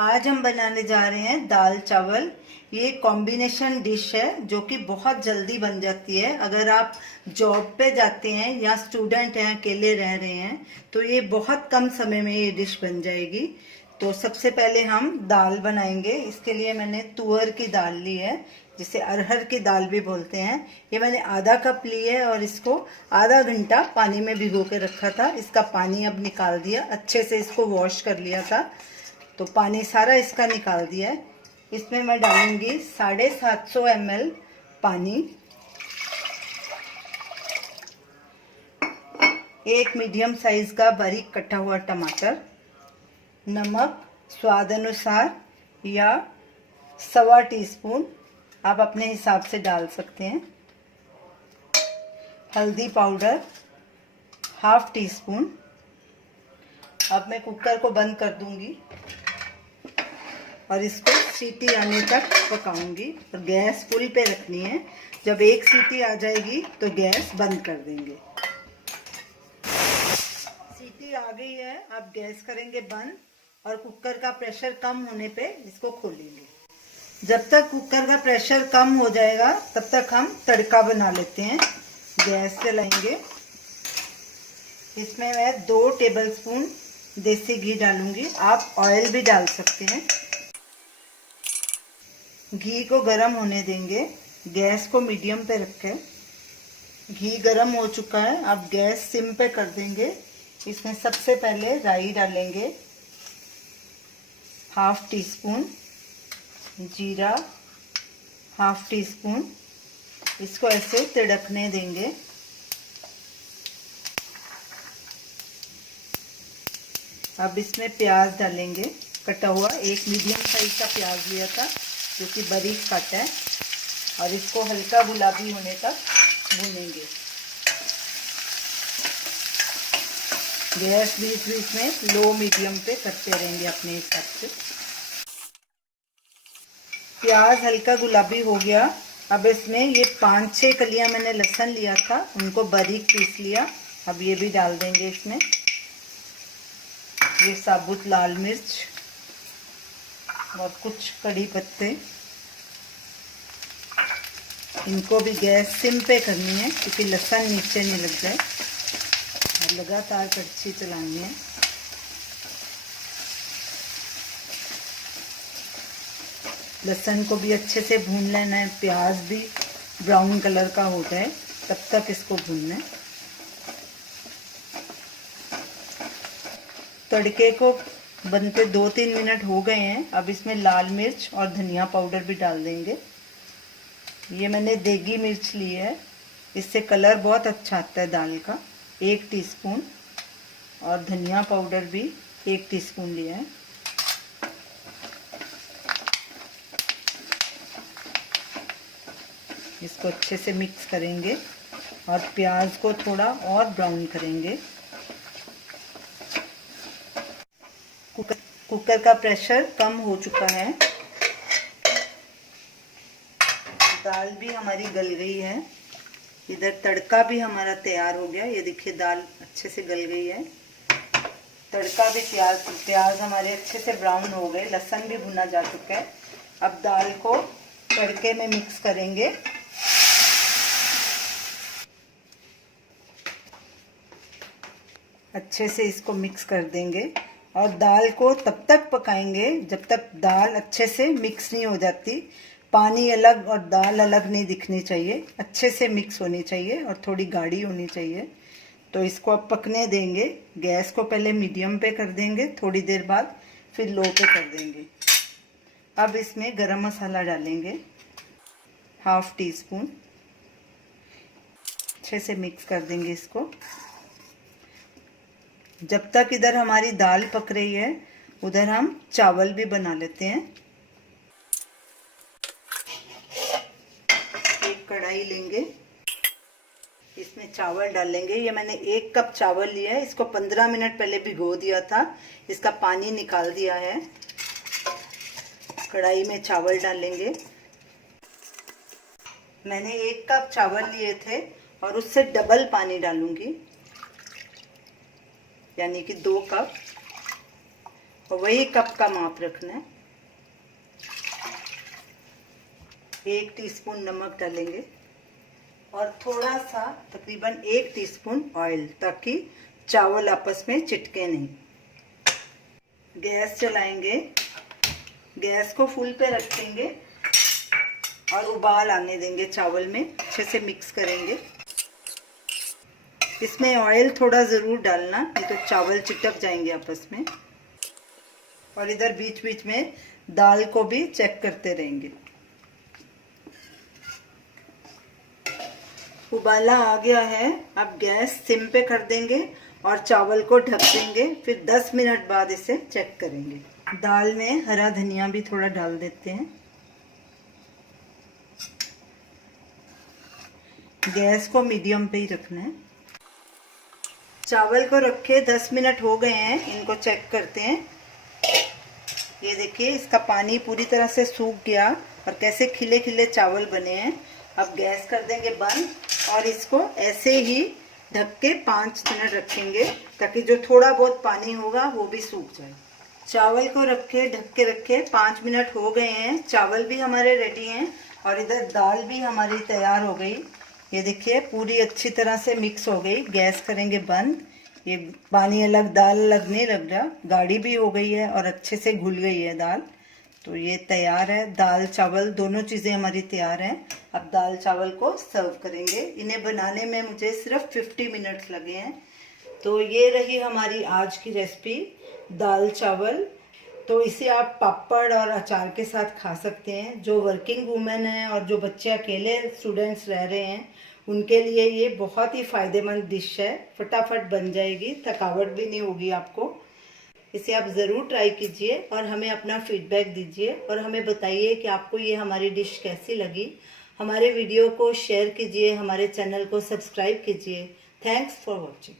आज हम बनाने जा रहे हैं दाल चावल। ये कॉम्बिनेशन डिश है जो कि बहुत जल्दी बन जाती है। अगर आप जॉब पे जाते हैं या स्टूडेंट हैं, अकेले रह रहे हैं, तो ये बहुत कम समय में ये डिश बन जाएगी। तो सबसे पहले हम दाल बनाएंगे। इसके लिए मैंने तुअर की दाल ली है, जिसे अरहर की दाल भी बोलते हैं। ये मैंने आधा कप ली है और इसको आधा घंटा पानी में भिगो के रखा था। इसका पानी अब निकाल दिया, अच्छे से इसको वॉश कर लिया था, तो पानी सारा इसका निकाल दिया है। इसमें मैं डालूंगी 750 ml पानी, एक मीडियम साइज का बारीक कटा हुआ टमाटर, नमक स्वाद अनुसार या 1/4 टीस्पून, आप अपने हिसाब से डाल सकते हैं, हल्दी पाउडर 1/2 टीस्पून। अब मैं कुकर को बंद कर दूंगी और इसको सीटी आने तक पकाऊंगी और गैस फुल पे रखनी है। जब एक सीटी आ जाएगी तो गैस बंद कर देंगे। सीटी आ गई है, अब गैस करेंगे बंद और कुकर का प्रेशर कम होने पे इसको खोलेंगे। जब तक कुकर का प्रेशर कम हो जाएगा तब तक हम तड़का बना लेते हैं। गैस जलाएंगे। इसमें मैं 2 टेबलस्पून देसी घी डालूंगी, आप ऑयल भी डाल सकते हैं। घी को गरम होने देंगे, गैस को मीडियम पे रखें। घी गरम हो चुका है, अब गैस सिम पे कर देंगे। इसमें सबसे पहले राई डालेंगे, 1/2 टीस्पून, जीरा 1/2 टीस्पून। इसको ऐसे तिड़कने देंगे। अब इसमें प्याज डालेंगे, कटा हुआ, एक मीडियम साइज का प्याज लिया था जो कि बारीक काटा है, और इसको हल्का गुलाबी होने तक भूनेंगे। गैस बीच बीच में लो मीडियम पे करते रहेंगे अपने हिसाब से। प्याज हल्का गुलाबी हो गया। अब इसमें ये 5-6 कलियां मैंने लहसुन लिया था, उनको बारीक पीस लिया, अब ये भी डाल देंगे इसमें। ये साबुत लाल मिर्च और कुछ कड़ी पत्ते, इनको भी गैस सिम पे करनी है क्योंकि लहसुन नीचे नहीं लग जाए, और लगातार कड़छी चलानी है। लहसुन को भी अच्छे से भून लेना है, प्याज भी ब्राउन कलर का हो जाए तब तक इसको भूनना है। तड़के को बनते 2-3 मिनट हो गए हैं। अब इसमें लाल मिर्च और धनिया पाउडर भी डाल देंगे। ये मैंने देगी मिर्च ली है, इससे कलर बहुत अच्छा आता है दाल का, 1 टीस्पून, और धनिया पाउडर भी 1 टीस्पून लिया है। इसको अच्छे से मिक्स करेंगे और प्याज को थोड़ा और ब्राउन करेंगे। कुकर का प्रेशर कम हो चुका है, दाल भी हमारी गल गई है। इधर तड़का भी हमारा तैयार हो गया, ये देखिए दाल अच्छे से गल गई है, तड़का भी प्याज हमारे अच्छे से ब्राउन हो गए, लहसुन भी भुना जा चुका है। अब दाल को तड़के में मिक्स करेंगे। अच्छे से इसको मिक्स कर देंगे और दाल को तब तक पकाएंगे जब तक दाल अच्छे से मिक्स नहीं हो जाती। पानी अलग और दाल अलग नहीं दिखनी चाहिए, अच्छे से मिक्स होनी चाहिए और थोड़ी गाढ़ी होनी चाहिए। तो इसको अब पकने देंगे। गैस को पहले मीडियम पे कर देंगे, थोड़ी देर बाद फिर लो पे कर देंगे। अब इसमें गरम मसाला डालेंगे, 1/2 टीस्पून, अच्छे से मिक्स कर देंगे इसको। जब तक इधर हमारी दाल पक रही है उधर हम चावल भी बना लेते हैं। एक कढ़ाई लेंगे, इसमें चावल डालेंगे। ये मैंने 1 कप चावल लिया है, इसको 15 मिनट पहले भिगो दिया था, इसका पानी निकाल दिया है। कढ़ाई में चावल डालेंगे। मैंने 1 कप चावल लिए थे और उससे डबल पानी डालूंगी, यानी कि 2 कप। और वही कप का माप रखना है। 1 टीस्पून नमक डालेंगे और थोड़ा सा तकरीबन 1 टीस्पून ऑयल, ताकि चावल आपस में चिटके नहीं। गैस चलाएंगे, गैस को फुल पे रखेंगे और उबाल आने देंगे चावल में। अच्छे से मिक्स करेंगे। इसमें ऑयल थोड़ा ज़रूर डालना, नहीं तो चावल चिटक जाएंगे आपस में। और इधर बीच बीच में दाल को भी चेक करते रहेंगे। उबाला आ गया है, अब गैस सिम पे कर देंगे और चावल को ढक देंगे। फिर 10 मिनट बाद इसे चेक करेंगे। दाल में हरा धनिया भी थोड़ा डाल देते हैं। गैस को मीडियम पे ही रखना है। चावल को रखे 10 मिनट हो गए हैं, इनको चेक करते हैं। ये देखिए, इसका पानी पूरी तरह से सूख गया और कैसे खिले खिले चावल बने हैं। अब गैस कर देंगे बंद और इसको ऐसे ही ढक के 5 मिनट रखेंगे, ताकि जो थोड़ा बहुत पानी होगा वो भी सूख जाए। चावल को रखे, ढक के रखे, 5 मिनट हो गए हैं। चावल भी हमारे रेडी हैं और इधर दाल भी हमारी तैयार हो गई। ये देखिए, पूरी अच्छी तरह से मिक्स हो गई। गैस करेंगे बंद। ये पानी अलग दाल अलग नहीं लग रहा, गाढ़ी भी हो गई है और अच्छे से घुल गई है दाल। तो ये तैयार है। दाल चावल दोनों चीज़ें हमारी तैयार हैं। अब दाल चावल को सर्व करेंगे। इन्हें बनाने में मुझे सिर्फ 50 मिनट्स लगे हैं। तो ये रही हमारी आज की रेसिपी, दाल चावल। तो इसे आप पापड़ और अचार के साथ खा सकते हैं। जो वर्किंग वुमेन हैं और जो बच्चे अकेले स्टूडेंट्स रह रहे हैं, उनके लिए ये बहुत ही फ़ायदेमंद डिश है। फटाफट बन जाएगी, थकावट भी नहीं होगी आपको। इसे आप ज़रूर ट्राई कीजिए और हमें अपना फीडबैक दीजिए और हमें बताइए कि आपको ये हमारी डिश कैसी लगी। हमारे वीडियो को शेयर कीजिए, हमारे चैनल को सब्सक्राइब कीजिए। Thanks for watching.